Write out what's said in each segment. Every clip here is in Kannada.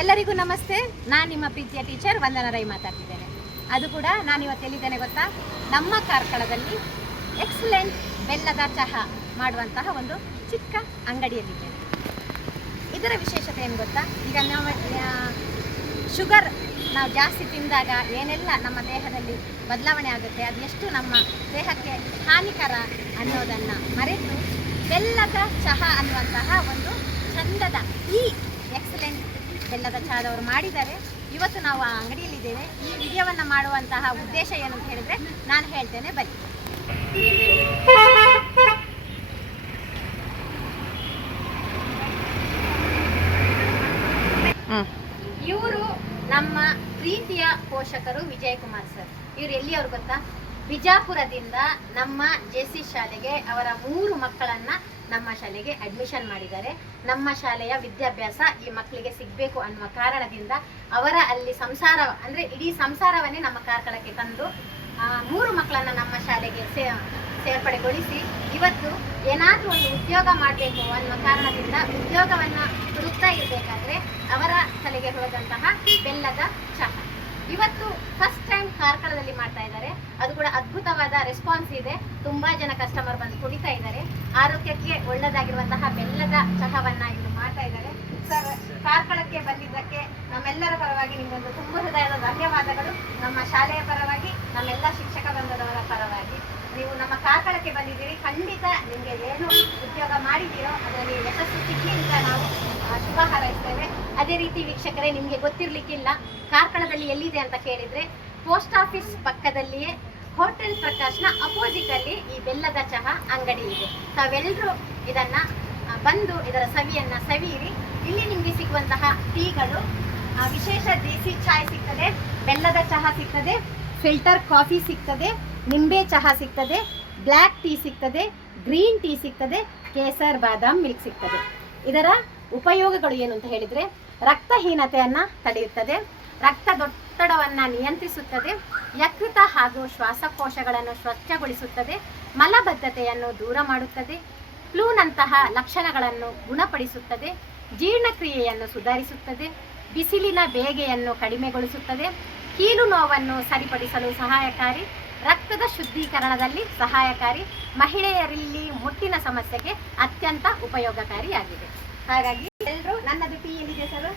ಎಲ್ಲರಿಗೂ ನಮಸ್ತೆ. ನಾನು ನಿಮ್ಮ ಪ್ರೀತಿಯ ಟೀಚರ್ ವಂದನಾ ರೈ ಮಾತಾಡ್ತಿದ್ದೇನೆ. ಅದು ಕೂಡ ನಾನು ಇವತ್ತು ಎಲ್ಲಿದ್ದೇನೆ ಗೊತ್ತಾ? ನಮ್ಮ ಕಾರ್ಕಳದಲ್ಲಿ ಎಕ್ಸಲೆಂಟ್ ಬೆಲ್ಲದ ಚಹಾ ಮಾಡುವಂತಹ ಒಂದು ಚಿಕ್ಕ ಅಂಗಡಿಯಲ್ಲಿದ್ದೇನೆ. ಇದರ ವಿಶೇಷತೆ ಏನು ಗೊತ್ತಾ? ಈಗ ನಾವು ಶುಗರ್ ನಾವು ಜಾಸ್ತಿ ತಿಂದಾಗ ಏನೆಲ್ಲ ನಮ್ಮ ದೇಹದಲ್ಲಿ ಬದಲಾವಣೆ ಆಗುತ್ತೆ, ಅದು ಎಷ್ಟು ನಮ್ಮ ದೇಹಕ್ಕೆ ಹಾನಿಕರ ಅನ್ನೋದನ್ನು ಮರೆತು ಬೆಲ್ಲದ ಚಹಾ ಅನ್ನುವಂತಹ ಒಂದು ಚಂದದ ಈ ಎಕ್ಸಲೆಂಟ್ ಬೆಲ್ಲದ ಚಹಾದವರು ಮಾಡಿದ್ದಾರೆ. ಇವತ್ತು ನಾವು ಆ ಅಂಗಡಿಯಲ್ಲಿದ್ದೇವೆ. ಈ ವಿಡಿಯೋವನ್ನು ಮಾಡುವಂತಹ ಉದ್ದೇಶ ಏನು ಅಂತ ಹೇಳಿದರೆ ನಾನು ಹೇಳ್ತೇನೆ, ಬನ್ನಿ. ಇವರು ನಮ್ಮ ಪ್ರೀತಿಯ ಪೋಷಕರು ವಿಜಯಕುಮಾರ್ ಸರ್. ಇವರು ಎಲ್ಲಿಯವರು ಗೊತ್ತಾ? ಬಿಜಾಪುರದಿಂದ ನಮ್ಮ JC ಶಾಲೆಗೆ ಅವರ 3 ಮಕ್ಕಳನ್ನು ನಮ್ಮ ಶಾಲೆಗೆ ಅಡ್ಮಿಷನ್ ಮಾಡಿದ್ದಾರೆ. ನಮ್ಮ ಶಾಲೆಯ ವಿದ್ಯಾಭ್ಯಾಸ ಈ ಮಕ್ಕಳಿಗೆ ಸಿಗಬೇಕು ಅನ್ನುವ ಕಾರಣದಿಂದ ಅವರ ಅಲ್ಲಿ ಸಂಸಾರ ಅಂದರೆ ಇಡೀ ಸಂಸಾರವನ್ನೇ ನಮ್ಮ ಕಾರ್ಕಳಕ್ಕೆ ತಂದು 3 ಮಕ್ಕಳನ್ನು ನಮ್ಮ ಶಾಲೆಗೆ ಸೇರ್ಪಡೆಗೊಳಿಸಿ ಇವತ್ತು ಏನಾದರೂ ಒಂದು ಉದ್ಯೋಗ ಮಾಡಬೇಕು ಅನ್ನೋ ಕಾರಣದಿಂದ ಉದ್ಯೋಗವನ್ನು ಹುಡುಕ್ತಾ ಇರಬೇಕಾದ್ರೆ ಅವರ ತಲೆಗೆ ಹೋದಂತಹ ಬೆಲ್ಲದ ಚಹಾ ಇವತ್ತು ಫಸ್ಟ್ ಟೈಮ್ ಕಾರ್ಕಳದಲ್ಲಿ ಮಾಡ್ತಾ ಇದ್ದಾರೆ. ಅದು ಕೂಡ ಅದ್ಭುತವಾದ ರೆಸ್ಪಾನ್ಸ್ ಇದೆ. ತುಂಬಾ ಜನ ಕಸ್ಟಮರ್ ಬಂದು ಕುಡಿತಾ ಇದ್ದಾರೆ. ಆರೋಗ್ಯಕ್ಕೆ ಒಳ್ಳೆಯದಾಗಿರುವಂತಹ ಬೆಲ್ಲದ ಚಹಾವನ್ನ ಇವರು ಮಾಡ್ತಾ ಇದ್ದಾರೆ. ಸರ್, ಕಾರ್ಕಳಕ್ಕೆ ಬಂದಿದ್ದಕ್ಕೆ ನಮ್ಮೆಲ್ಲರ ಪರವಾಗಿ ನಿಮಗೊಂದು ತುಂಬ ಹೃದಯದ ಧನ್ಯವಾದಗಳು. ನಮ್ಮ ಶಾಲೆಯ ಪರವಾಗಿ, ನಮ್ಮೆಲ್ಲ ಶಿಕ್ಷಕ ಬಂಧುವರ ಪರವಾಗಿ ನೀವು ನಮ್ಮ ಕಾರ್ಕಳಕ್ಕೆ ಬಂದಿದ್ದೀರಿ. ಖಂಡಿತ ನಿಮಗೆ ಏನು ಉದ್ಯೋಗ ಮಾಡಿದ್ದೀರೋ ಅದರಲ್ಲಿ ಯಶಸ್ಸು ಸಿಗಲಿ ಅಂತ ನಾವು ಶುಭ ಹಾರೈಸ್ತೇವೆ. ಅದೇ ರೀತಿ ವೀಕ್ಷಕರೇ, ನಿಮಗೆ ಗೊತ್ತಿರಲಿಕ್ಕಿಲ್ಲ ಕಾರ್ಕಳದಲ್ಲಿ ಎಲ್ಲಿದೆ ಅಂತ ಕೇಳಿದರೆ ಪೋಸ್ಟ್ ಆಫೀಸ್ ಪಕ್ಕದಲ್ಲಿಯೇ ಹೋಟೆಲ್ ಪ್ರಕಾಶ್ನ ಅಪೋಸಿಟಲ್ಲಿ ಈ ಬೆಲ್ಲದ ಚಹಾ ಅಂಗಡಿ ಇದೆ. ತಾವೆಲ್ಲರೂ ಇದನ್ನು ಬಂದು ಇದರ ಸವಿಯನ್ನು ಸವಿಯಿರಿ. ಇಲ್ಲಿ ನಿಮಗೆ ಸಿಗುವಂತಹ ಟೀಗಳು ವಿಶೇಷ ದೇಸಿ ಚಾಯ್ ಸಿಗ್ತದೆ, ಬೆಲ್ಲದ ಚಹಾ ಸಿಗ್ತದೆ, ಫಿಲ್ಟರ್ ಕಾಫಿ ಸಿಗ್ತದೆ, ನಿಂಬೆ ಚಹಾ ಸಿಗ್ತದೆ, ಬ್ಲ್ಯಾಕ್ ಟೀ ಸಿಗ್ತದೆ, ಗ್ರೀನ್ ಟೀ ಸಿಗ್ತದೆ, ಕೇಸರ್ ಬಾದಾಮ್ ಮಿಲ್ಕ್ ಸಿಗ್ತದೆ. ಇದರ ಉಪಯೋಗಗಳು ಏನು ಅಂತ ಹೇಳಿದರೆ ರಕ್ತಹೀನತೆಯನ್ನು ತಡೆಯುತ್ತದೆ, ರಕ್ತದೊತ್ತಡವನ್ನು ನಿಯಂತ್ರಿಸುತ್ತದೆ, ಯಕೃತ ಹಾಗೂ ಶ್ವಾಸಕೋಶಗಳನ್ನು ಸ್ವಚ್ಛಗೊಳಿಸುತ್ತದೆ, ಮಲಬದ್ಧತೆಯನ್ನು ದೂರ ಮಾಡುತ್ತದೆ, ಫ್ಲೂನಂತಹ ಲಕ್ಷಣಗಳನ್ನು ಗುಣಪಡಿಸುತ್ತದೆ, ಜೀರ್ಣಕ್ರಿಯೆಯನ್ನು ಸುಧಾರಿಸುತ್ತದೆ, ಬಿಸಿಲಿನ ಬೇಗೆಯನ್ನು ಕಡಿಮೆಗೊಳಿಸುತ್ತದೆ, ಕೀಲು ನೋವನ್ನು ಸರಿಪಡಿಸಲು ಸಹಾಯಕಾರಿ, ರಕ್ತದ ಶುದ್ಧೀಕರಣದಲ್ಲಿ ಸಹಾಯಕಾರಿ, ಮಹಿಳೆಯರಲ್ಲಿ ಮುಟ್ಟಿನ ಸಮಸ್ಯೆಗೆ ಅತ್ಯಂತ ಉಪಯೋಗಕಾರಿಯಾಗಿದೆ. ಹಾಗಾಗಿ ಎಲ್ಲರೂ ನನ್ನದು ಟೀ ಏನಿದೆ ಸರ್?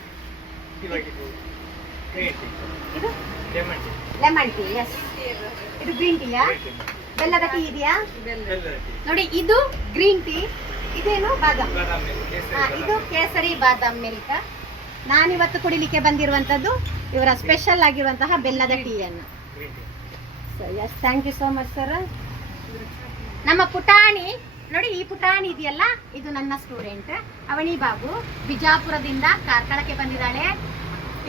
ಇದು ಲೆಮನ್ ಟೀ. ಎಸ್, ಇದು ಗ್ರೀನ್ ಟೀಯಾ? ಬೆಲ್ಲದ ಟೀ ಇದೆಯಾ? ನೋಡಿ, ಇದು ಗ್ರೀನ್ ಟೀ, ಇದೇನು ಬಾದಾಮ್. ಇದು ಕೇಸರಿ ಬಾದಾಮ್ ಮಿಲ್ಕ್. ನಾನಿವತ್ತು ಕುಡಿಲಿಕ್ಕೆ ಬಂದಿರುವಂಥದ್ದು ಇವರ ಸ್ಪೆಷಲ್ ಆಗಿರುವಂತಹ ಬೆಲ್ಲದ ಟೀಯನ್ನು. Yes, thank you so much sir. ನಮ್ಮ ಪುಟಾಣಿ ನೋಡಿ, ಈ ಪುಟಾಣಿ ಇದೆಯಲ್ಲ, ಇದು ನನ್ನ ಸ್ಟೂಡೆಂಟ್ ಅವನಿ ಬಾಬು. ಬಿಜಾಪುರದಿಂದ ಕಾರ್ಕಳಕ್ಕೆ ಬಂದಿದ್ದಾಳೆ.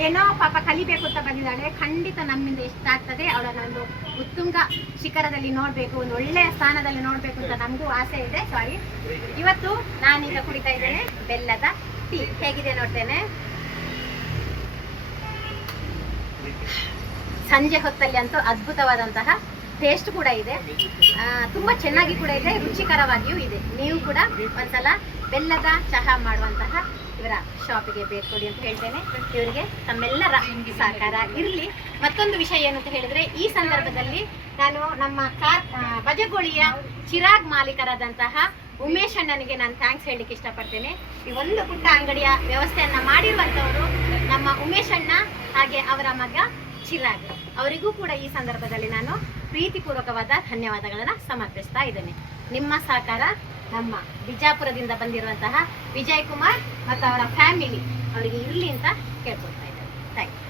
ಏನೋ ಪಾಪ ಕಲಿಬೇಕು ಅಂತ ಬಂದಿದ್ದಾಳೆ. ಖಂಡಿತ ನಮ್ಮಿಂದ ಇಷ್ಟ ಆಗ್ತದೆ. ಅವಳನ್ನೊಂದು ಉತ್ತುಂಗ ಶಿಖರದಲ್ಲಿ ನೋಡಬೇಕು, ಒಂದು ಒಳ್ಳೆಯ ಸ್ಥಾನದಲ್ಲಿ ನೋಡಬೇಕು ಅಂತ ನಮಗೂ ಆಸೆ ಇದೆ. ಸಾರಿ, ಇವತ್ತು ನಾನೀಗ ಕುಡಿತಾ ಇದ್ದೇನೆ ಬೆಲ್ಲದ ಟೀ. ಹೇಗಿದೆ ನೋಡ್ತೇನೆ. ಸಂಜೆ ಹೊತ್ತಲ್ಲಿ ಅಂತೂ ಅದ್ಭುತವಾದಂತಹ ಟೇಸ್ಟ್ ಕೂಡ ಇದೆ, ತುಂಬ ಚೆನ್ನಾಗಿ ಕೂಡ ಇದೆ, ರುಚಿಕರವಾಗಿಯೂ ಇದೆ. ನೀವು ಕೂಡ ಒಂದ್ಸಲ ಬೆಲ್ಲದ ಚಹಾ ಮಾಡುವಂತಹ ಇವರ ಶಾಪಿಗೆ ಭೇಟಿ ಕೊಡಿ ಅಂತ ಹೇಳ್ತೇನೆ. ಇವರಿಗೆ ತಮ್ಮೆಲ್ಲರ ಸಹಕಾರ ಇರಲಿ. ಮತ್ತೊಂದು ವಿಷಯ ಏನು ಅಂತ ಹೇಳಿದ್ರೆ, ಈ ಸಂದರ್ಭದಲ್ಲಿ ನಾನು ನಮ್ಮ ಬಜಗೋಳಿಯ ಚಿರಾಗ್ ಮಾಲೀಕರಾದಂತಹ ಉಮೇಶ್ ಅಣ್ಣನಿಗೆ ನಾನು ಥ್ಯಾಂಕ್ಸ್ ಹೇಳಲಿಕ್ಕೆ ಇಷ್ಟಪಡ್ತೇನೆ. ಈ ಒಂದು ಪುಟ್ಟ ಅಂಗಡಿಯ ವ್ಯವಸ್ಥೆಯನ್ನು ಮಾಡಿರುವಂಥವರು ನಮ್ಮ ಉಮೇಶ್ ಅಣ್ಣ ಹಾಗೆ ಅವರ ಮಗ ಚಿರಾಗ್. ಅವರಿಗೂ ಕೂಡ ಈ ಸಂದರ್ಭದಲ್ಲಿ ನಾನು ಪ್ರೀತಿಪೂರ್ವಕವಾದ ಧನ್ಯವಾದಗಳನ್ನು ಸಮರ್ಪಿಸ್ತಾ ಇದ್ದೇನೆ. ನಿಮ್ಮ ಸಹಕಾರ ನಮ್ಮ ಬಿಜಾಪುರದಿಂದ ಬಂದಿರುವಂತಹ ವಿಜಯ್ ಕುಮಾರ್ ಮತ್ತು ಅವರ ಫ್ಯಾಮಿಲಿ ಅವರಿಗೆ ಇರಲಿ ಅಂತ ಕೇಳ್ಕೊಳ್ತಾ ಇದ್ದೇನೆ. Thank you.